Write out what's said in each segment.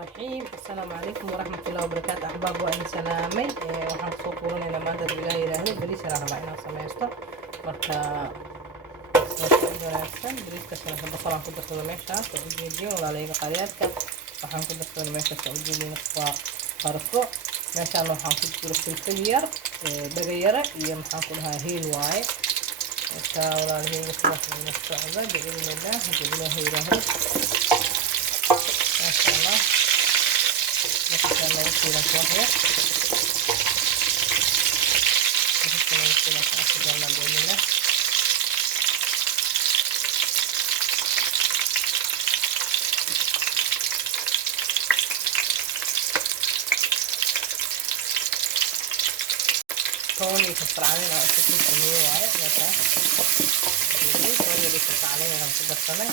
الرحيم. السلام عليكم ورحمة الله وبركاته. أحباب وأنا سلامي waxaan kusoo kulanayna maanta bilaha yiraahdo bariis aan rabaa inaan sameysto marka wanaagsan bariiska sanadka basal aan ku darsado meeshaas oo ujeediyo walaalayga qaryadka waxaan ku darsado meeshaas oo ujeediyo waa qarfo meeshaan waxaan ku jiro filfil yar dhaga yara iyo maxaan ku dhahaa heel waaye marka walaalayga sidaas ayaan socda biidhnillah haddii ilaahay yiraahdo maasha allah نحط لنا كيلو واحد نحط لنا كيلو واحد يلا بإذن الله كوني كسر علينا أشوف كمية واحد مثلا كوني بيكسر علينا لو كده سنة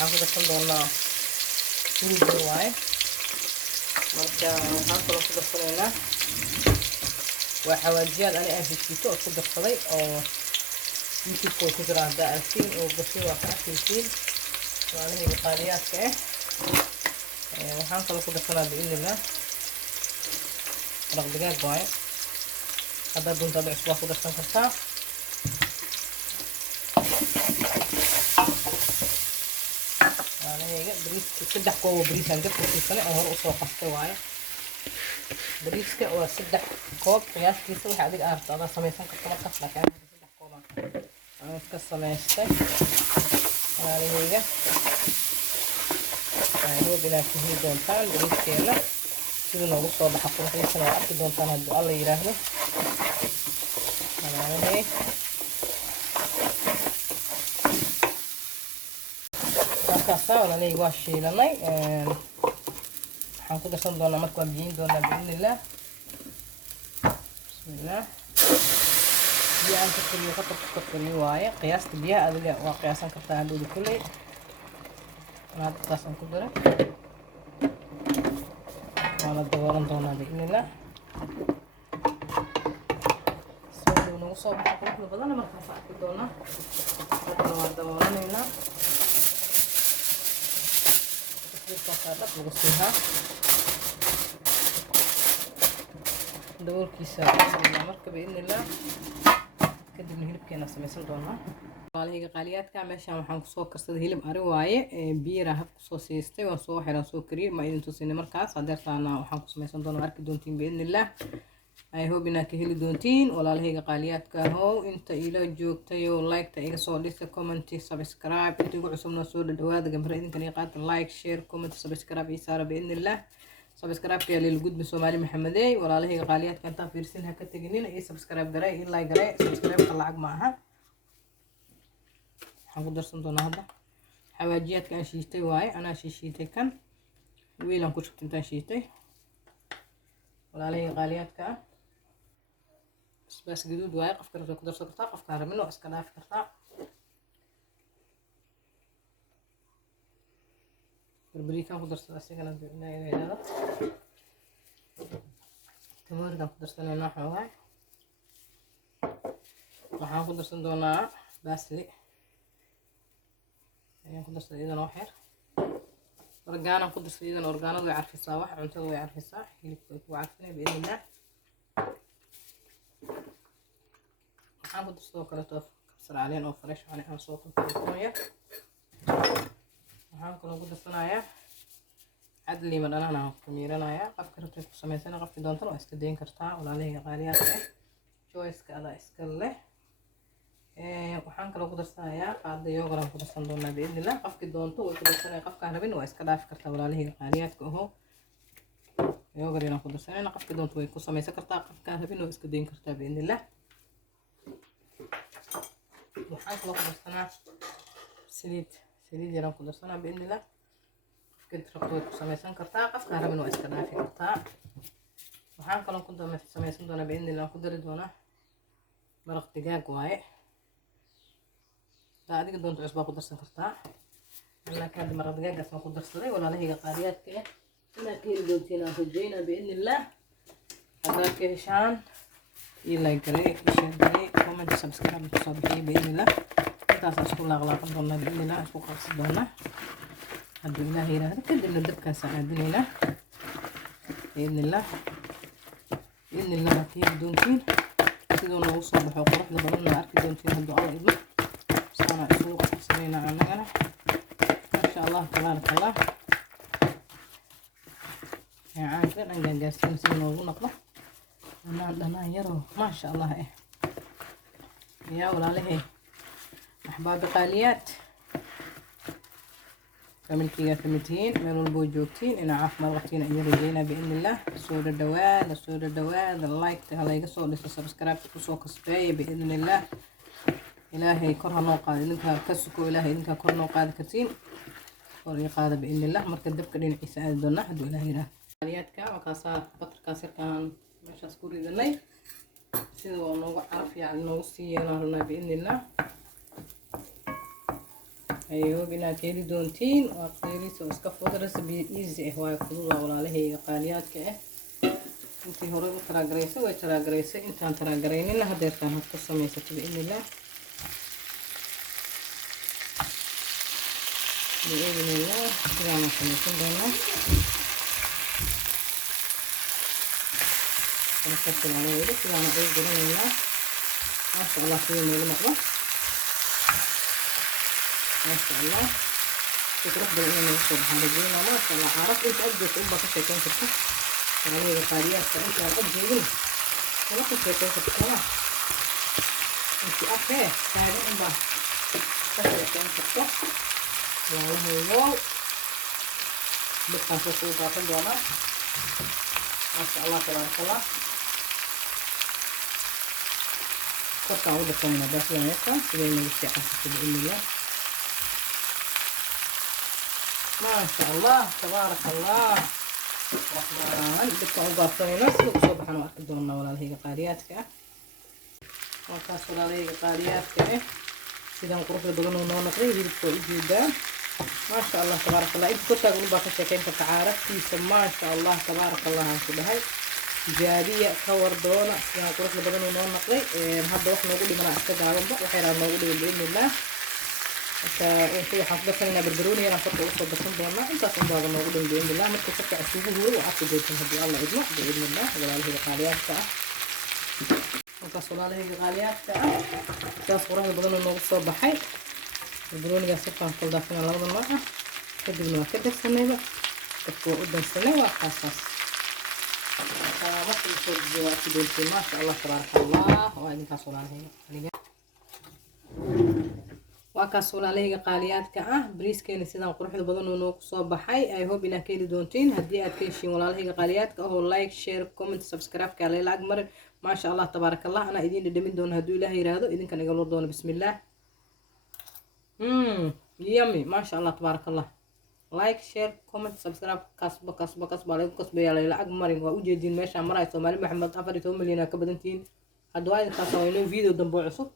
هاخد الصندوق كل واحد marka waxaan kaloo ku darsanaynaa waa xawaajiyaal ani aan heshiito oo ku darsaday oo youtube-ka ku jira haddaa arkiin oo gashay waa ka arkaysiin waanihii qaaliyaadka waxaan kaloo ku darsanaa biidhnillah maraq digaag waaye haddaa doontaa cusub waa ku darsan kartaa bariiska saddex koob oo bariis aan dabka siisanay oo hore usoo qastay waaye bariiska waa 3 koob qiyaastiisa waxa adiga aad rabto adaa samaysan karto markaas laakiin 3 koob aan ka samaystay walaalahayga ayuu bilaa ku heli doontaan bariiskeena sida noogu soo baxa quruxdiisana waa arki doontaan haddii alla yiraahdo walaalahayga walaalay waa shiilanay waxaan ku darsan doonaa marka waa biyin doonaa biidhnillah bismillah biyaha aan ka kariyo ka kariyo waaye qiyaasta biyaha adiga waa qiyaasan kartaa hadhowda kulley hadda saasaan ku daray waana daboolan doonaa biidhnillah soo nagu soo baxa quruxda badana markaas arki doonaa haddana waa daboolanaynaa صادق بغسلها دور كيسة مركب بإذن الله كدب نهلب كينا سميسل دونا والله قاليات كامل شام waxaan kusoo karsaday hilib ari waaye biira hab kusoo siistay waan soo xiran soo kariye ma idin tusinay markaas hadeertaana waxaan ku sameysan doonaa arki doontiin biidhnillah ay hope inaad ka heli doontiin walaalahayga qaaliyaadka ahow inta ila joogtay oo like-ta iga soo dhisa comment subscribe inta ugu cusubna soo dhawaada gambar idinkan iga qaata like share comment subscribe iyo saara biidhnillah subscribe ka leel gudbi Soomaali Maxamedey walaalahayga qaaliyaadka inta fiirsin ha ka taginin iyo subscribe garay iyo like garay subscribe ka lacag ma aha waxaan ku darsan doonaa hadda xawaajiyaadka aan shiitay waaye anaa shiitay kan wiilan ku shubtay intaan shiitay walaalahayga qaaliyaadka بس جدود واي قف كرتو كدر سكرتا قف كان رمينو اسكناف كرتا بربريكا كدر سلاسي كانت بعناية هذا تمر كان كدر سلنا حواي waxaan ku darsan doonaa basli ayaan ku darsan idan waxyar orgaan ku darsan idan orgaanadu way carfisaa wax cuntada way carfisaa hilibka way ku carfinay biidhnillah waxaan ku darsadoo kaleeto kabsar caleen oo fresh ani aan soo qaadanaya waxaan kaloo ku darsanayaa cad liima dhanaan aan ku miiranayaa qafka rabtay ku samaysana qafki doontan waa iska dayn kartaa walaalahayga qaaliyaadka choice-ka adaa iska leh waxaan kaloo ku darsanayaa qaada yogurt ku darsan doonaa biidhnillah qafki doonto way ku darsanaya qafkaan rabin waa iska dhaafi kartaa walaalahayga qaaliyaadka ahow yogurt inaan ku darsanayna qafki doonto way ku samaysan kartaa qafkaan rabin waa iska dayn kartaa biidhnillah waxaan kaloo ku darsanaa saliid yaraan ku darsanaa biidhnillah qofkii rabto way ku samaysan kartaa qofkaan rabin waa iska dhaafi kartaa waxaan kaloo ku samaysan doonaa biidhnillah ku dari doonaa maraq digaag waaye daa adiga doonto cusbaa ku darsan kartaa laakiin hadda maraq digaagaas waan ku darsaday walaalahayga qaaliyaadka inaad ka heli doontiin aan rajeynaa biidhnillah haddaad ka heshaan iyo like garay share garay comment subscribe ku soo bixiyay biidhnillah intaas isku laaqlaaqan doonaa biidhnillah isku qabsi doonaa hadduu ilaahay yiraahdo kadibna dabkaas aadinaynaa biidnillah waa heli doontiin sidoo noogu soo baxo quruxda badanna arki doontiin hadduu alla idmo saana isugu qabsanaynaa annagana masha allah tabaarakallah caankan aan gaagaarsiin si noogu noqdo dhanaan yaroo maasha allah yaa walaalahay axbaabi qaaliyaad familkiga kamidtihiin meel walboo joogtiin inaa caafimaad qabtiin idin rajeynaa biidnillah soo dhadhawaada like halayga soo dhiso subscribe kusoo kasbeeya biidnillah ilaahay kor hanoo qaado idinkaa ka suko ilaahay idinkaa kor noo qaadi kartiin kor ii qaada biidnillah marka dabka dhinaciisa aadi doonaa hadduu ilaahay yiraahdo qaaliyaadka wakaasaa batarkaas yarkaan meeshaas ku ridanay sida waa noogu caraf yani noogu sii yeelaan rabnaa biidnillah ayuu inaad heli doontiin waa qeeriisa oo iska fudud recipe easy waayo fudud waa walaalahayga qaaliyaadka intii hore u taraagaraysay way taraagaraysay intaan taraagaraynina hadeertaan had ku samaysato biidnillah biidnillah sidaan samaysan doonaa sidaan ay guranaynaa maasha allah sidii noogu noqdo maasha allah fikrad badan inay nagu soo baxaan rajeynaa maasha allah carab inta agjoogta unbaa ka sheekeyn karta walaalahayga qaaliyaadka inta aan agjoogin kama ka sheekeyn karta kama inti afee taagan unbaa ka sheekeyn karta walaalahaygo dadkaan soo soo daaqan doonaa maasha allah tabaarakallah korkaan u dhaqanayna baasidan yarka siday nagu sii casirta biidnillah maasha allah tabaarakallah waxbaan dadkaan u baafsanayna sida usoo baxan oo arki doonaa walaalahayga qaaliyaadka waa kaas walaalahayga qaaliyaadka sidaan quruxda badan oo noo noqday hilibka waa ujeedaa maasha allah tabaarakallah inta kortaaga unbaa ka sheekeyn karta caarabtiisa maasha allah tabaarakallah aan ku dhahay jaabiya ka war doona sidaan quruxda badan oo noo noqday hadda wax noogu dhimanaa iska gaabanba waxay rabaa noogu dhiman biidnillah marka waxaan ku darsanaynaa barbarooni yaraan korka ugu soo darsan doonaa intaas unbaaba noogu dhiman biidnillah marka korka isugu huro waa arki doontiin haddii alla idmo biidnillah walaalahayga qaaliyaadka markaas walaalahayga qaaliyaadka sidaas quruxda badan oo noogu soo baxay barbaroonigaas sirkaan kaldaafina labada nooc kadibna waa ka darsanayba dadka waa u darsanay waa kaasaas marka lasoo dejiyo waa arki doontiin maasha allah tabaarakallah waa idinkaas walaalahayga waa kaas walaalahayga qaaliyaadka bariiskeena sidaan quruxda badan oo noogu soo baxay I hope inaad ka heli doontiin haddii aad ka heshiin walaalahayga qaaliyaadka oo like share comment subscribe ka layla ag marin maasha allah tabaarakallah anaa idiin dhadhamin doono hadduu ilaahay yiraahdo idinkan igala doono bismillah yummy maasha allah tabaarakallah like share comment subscribe kasba lagu kasbaya layla ag marin waa ujeedin meeshaan maray Soomaali Maxamed 14 milyan ka badantiin hadda waa idinkaas oo inoo video dambe cusub